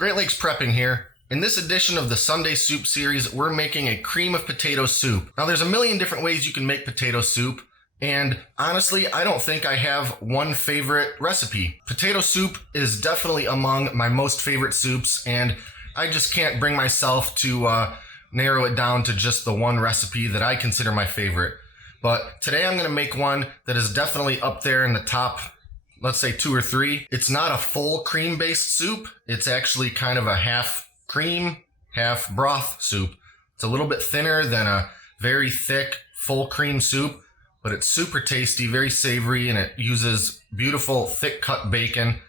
Great Lakes Prepping here. In this edition of the Sunday Soup series, we're making a cream of potato soup. Now there's a million different ways you can make potato soup, and honestly, I don't think I have one favorite recipe. Potato soup is definitely among my most favorite soups, and I just can't bring myself to narrow it down to just the one recipe that I consider my favorite. But today I'm going to make one that is definitely up there in the top, let's say 2 or 3. It's not a full cream-based soup. It's actually kind of a half cream, half broth soup. It's a little bit thinner than a very thick, full cream soup, but it's super tasty, very savory, and it uses beautiful, thick-cut bacon.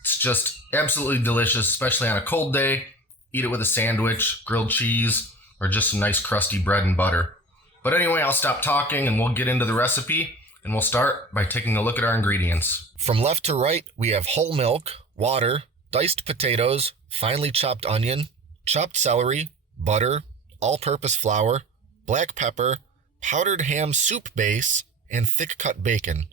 It's just absolutely delicious, especially on a cold day. Eat it with a sandwich, grilled cheese, or just some nice crusty bread and butter. But anyway, I'll stop talking and we'll get into the recipe. And we'll start by taking a look at our ingredients. From left to right, we have whole milk, water, diced potatoes, finely chopped onion, chopped celery, butter, all-purpose flour, black pepper, powdered ham soup base, and thick-cut bacon.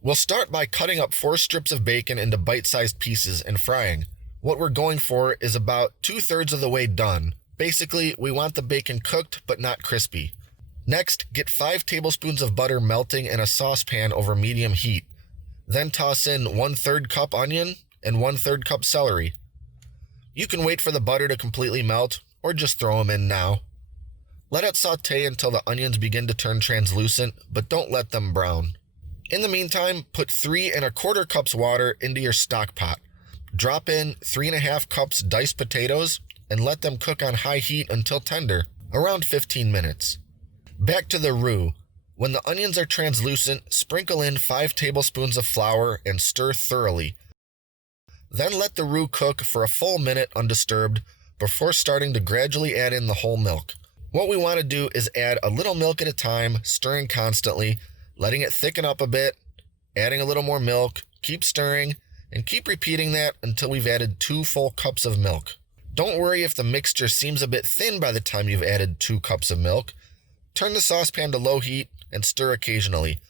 We'll start by cutting up 4 strips of bacon into bite-sized pieces and frying. What we're going for is about 2/3 of the way done. Basically, we want the bacon cooked but not crispy. Next, get 5 tablespoons of butter melting in a saucepan over medium heat. Then toss in 1/3 cup onion and 1/3 cup celery. You can wait for the butter to completely melt or just throw them in now. Let it saute until the onions begin to turn translucent, but don't let them brown. In the meantime, put 3 1/4 cups water into your stock pot. Drop in 3 1/2 cups diced potatoes and let them cook on high heat until tender, around 15 minutes. Back to the roux. When the onions are translucent, sprinkle in 5 tablespoons of flour and stir thoroughly. Then let the roux cook for a full minute undisturbed before starting to gradually add in the whole milk. What we want to do is add a little milk at a time, stirring constantly, letting it thicken up a bit, adding a little more milk, keep stirring, and keep repeating that until we've added 2 full cups of milk. Don't worry if the mixture seems a bit thin by the time you've added 2 cups of milk. Turn the saucepan to low heat and stir occasionally.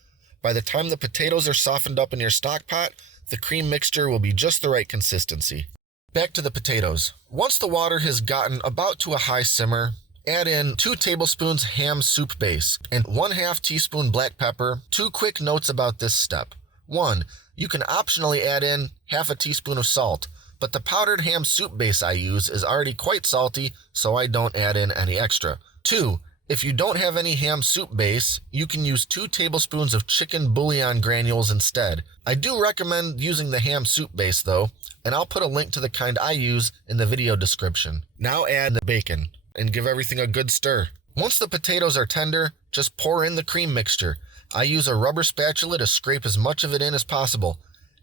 By the time the potatoes are softened up in your stock pot, the cream mixture will be just the right consistency. Back to the potatoes. Once the water has gotten about to a high simmer, add in 2 tablespoons ham soup base and 1/2 teaspoon black pepper. 2 quick notes about this step. 1. You can optionally add in 1/2 teaspoon of salt, but the powdered ham soup base I use is already quite salty, so I don't add in any extra. 2. If you don't have any ham soup base, you can use 2 tablespoons of chicken bouillon granules instead. I do recommend using the ham soup base though, and I'll put a link to the kind I use in the video description. Now add the bacon and give everything a good stir. Once the potatoes are tender, just pour in the cream mixture. I use a rubber spatula to scrape as much of it in as possible.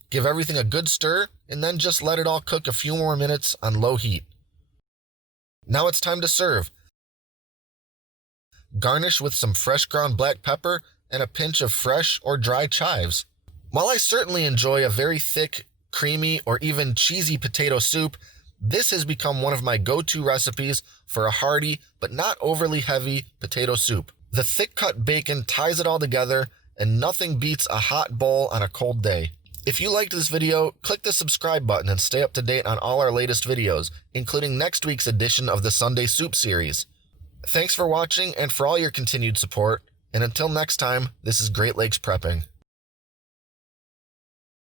Give everything a good stir, and then just let it all cook a few more minutes on low heat. Now it's time to serve. Garnish with some fresh ground black pepper and a pinch of fresh or dry chives. While I certainly enjoy a very thick, creamy, or even cheesy potato soup, this has become one of my go-to recipes for a hearty but not overly heavy potato soup. The thick-cut bacon ties it all together, and nothing beats a hot bowl on a cold day. If you liked this video, click the subscribe button and stay up to date on all our latest videos, including next week's edition of the Sunday Soup series. Thanks for watching and for all your continued support, and until next time, this is Great Lakes Prepping.